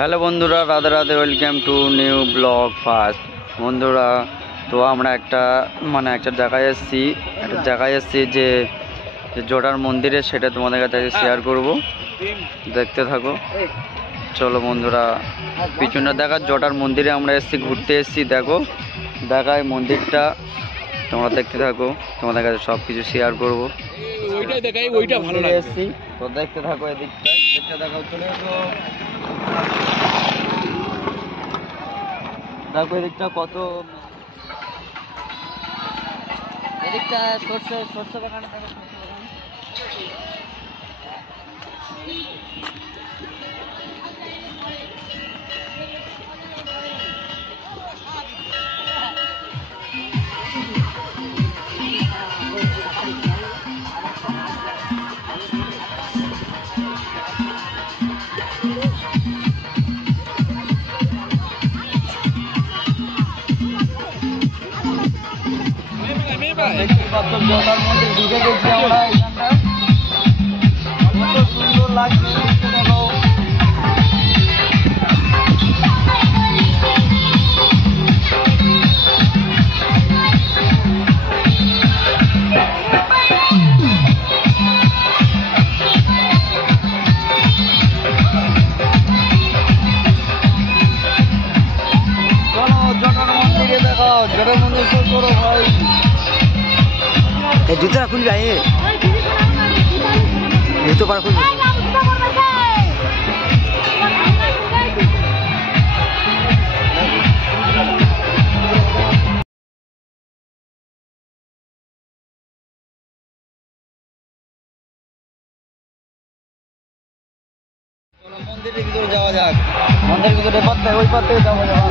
Hello বন্ধুরা, Radhe Radhe, welcome to new blog first. বন্ধুরা, তো আমরা একটা জায়গায় এসেছি যে জোড়ার মন্দিরে, সেটা তোমাদের কাছে শেয়ার করব, দেখতে থাকো। চলো বন্ধুরা, পিছনে দেখা জোড়ার মন্দিরে আমরা ঘুরতে এসেছি। দেখায় মন্দিরটা, তোমরা দেখতে থাকো, তোমাদের কাছে সব কিছু শেয়ার করবো। এসেছি তো দেখতে থাকো, এদিকটা দেখো, চলে এসো। দেখো এদিকটা কত, এদিকটা সরষে বাগান, দেখো সরষে বাগান। দেখতে পাচ্ছ জগন্নাথ মন্দির, ঢুকে গেছি আমরা এখানটা। কত সুন্দর লাগছে দেখো। চলো জগন্নাথ মন্দিরে দেখো, জগন্নাথ মন্দির করো ভাই। জুতোটা খুলবি, জুতো পাড়া খুলবি। মন্দিরের ভিতরে যাওয়া যাক, মন্দিরের ভিতরে ওই পথে যাওয়া যাওয়া।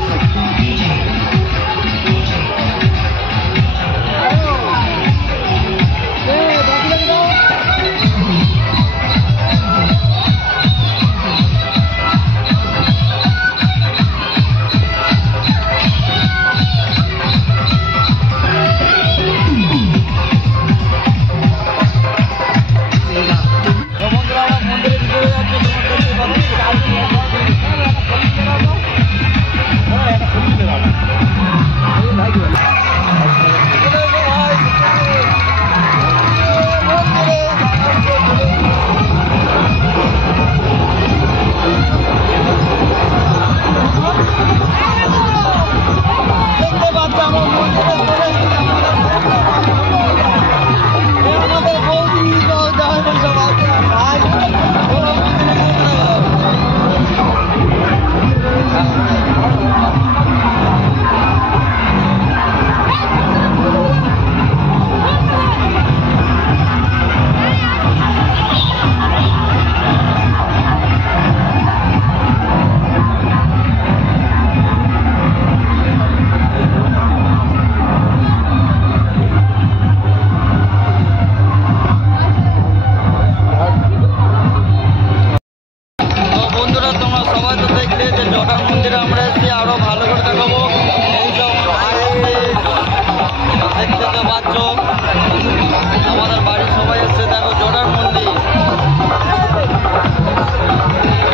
আমাদের বাড়ির সবাই এসছে, দেখো জোড়ার মন্দির।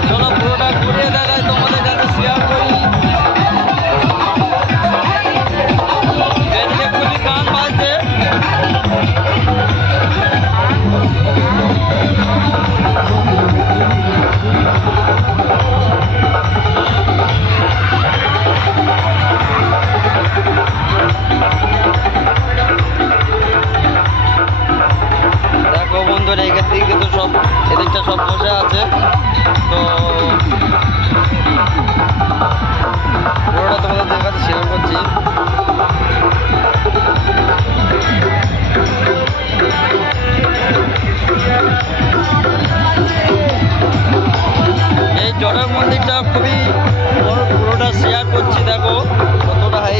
চলো পুরোটা ঘুরিয়ে দেখাই, তোমাদের কাছে শেয়ার করি। এদিকে খুবই গান বাজছে। এদিকে তো এদিকটা সব বসে আছে, তো পুরোটা তোমাদের দেখাতে শেয়ার করছি। এই জড়ার মন্দিরটা খুবই বড়, পুরোটা শেয়ার করছি, দেখো কতটা হাই।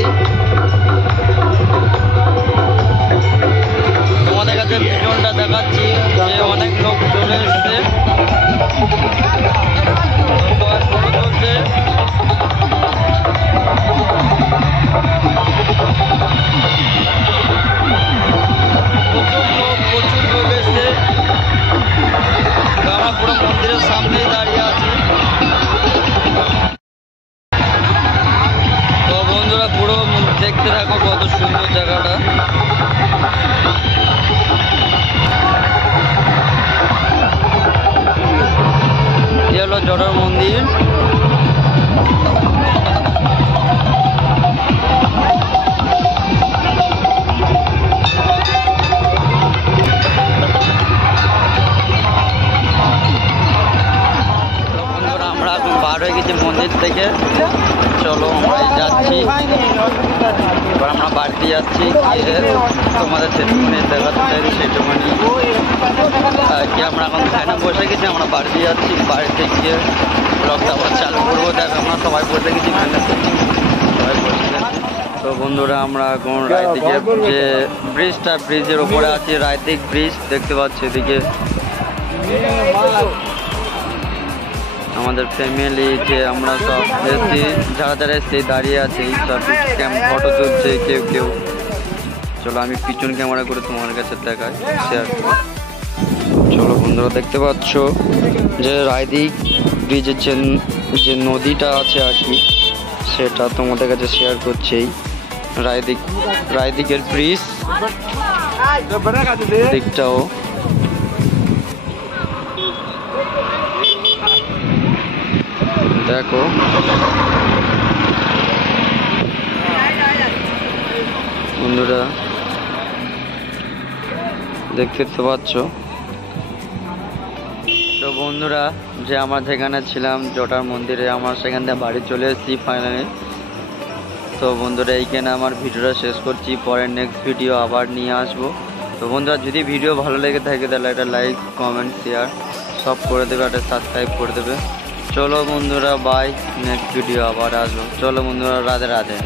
তোমাদের কাছে পিছনটা দেখাচ্ছি, যে অনেক লোক চলে এসছে, চলছে। প্রচুর লোক এসছে। আমরা পুরো মন্দিরের সামনেই দাঁড়িয়ে আছি। সুন্দর জায়গাটা। এ হলো জটার মন্দির। আমরা এখন বার হয়ে গেছি মন্দির থেকে। চলো আমরা যাচ্ছি, এবার আমরা বাড়িতে যাচ্ছি। তোমাদের সেটুকুনি দেখাতে চাইছি, সেটুকুনি কি আমরা এখন ধ্যানে বসে গেছি। আমরা বাড়িতে যাচ্ছি, বাড়িতে গিয়ে ব্লগটা আবার চালু করবো। দেখ আমরা সবাই বসে গেছি, সবাই বসে গেছি। তো বন্ধুরা আমরা এখন রায়দিকের যে ব্রিজটা, ব্রিজের ওপরে আছি, রায়দিক ব্রিজ দেখতে পাচ্ছি। এদিকে আমাদের ফ্যামিলি যে আমরা সব এসেছি, যারা যারা এসেছি দাঁড়িয়ে আছে, সব ফটো তুলছে কেউ কেউ। চলো আমি পিছন ক্যামেরা করে তোমার কাছে দেখাই, শেয়ার। চলো বন্ধুরা দেখতে পাচ্ছ যে রায়দিক ব্রিজের যে নদীটা আছে আর কি, সেটা তোমাদের কাছে শেয়ার করছি। রায়দিকের ব্রিজ দিকটাও দেখো। বন্ধুরা দেখতে তো পাচ্ছ। তো বন্ধুরা যে আমরা যেখানে ছিলাম জটার মন্দিরে, আমার সেখান থেকে বাড়ি চলে এসেছি ফাইনালি। তো বন্ধুরা এইখানে আমার ভিডিওটা শেষ করছি, পরের নেক্সট ভিডিও আবার নিয়ে আসবো। তো বন্ধুরা যদি ভিডিও ভালো লেগে থাকে তাহলে একটা লাইক, কমেন্ট, শেয়ার সব করে দেবে, একটা সাবস্ক্রাইব করে দেবে। চলো বন্ধুরা বাই, নেক্সট ভিডিও আবার আসবো। চলো বন্ধুরা, রাধে রাধে।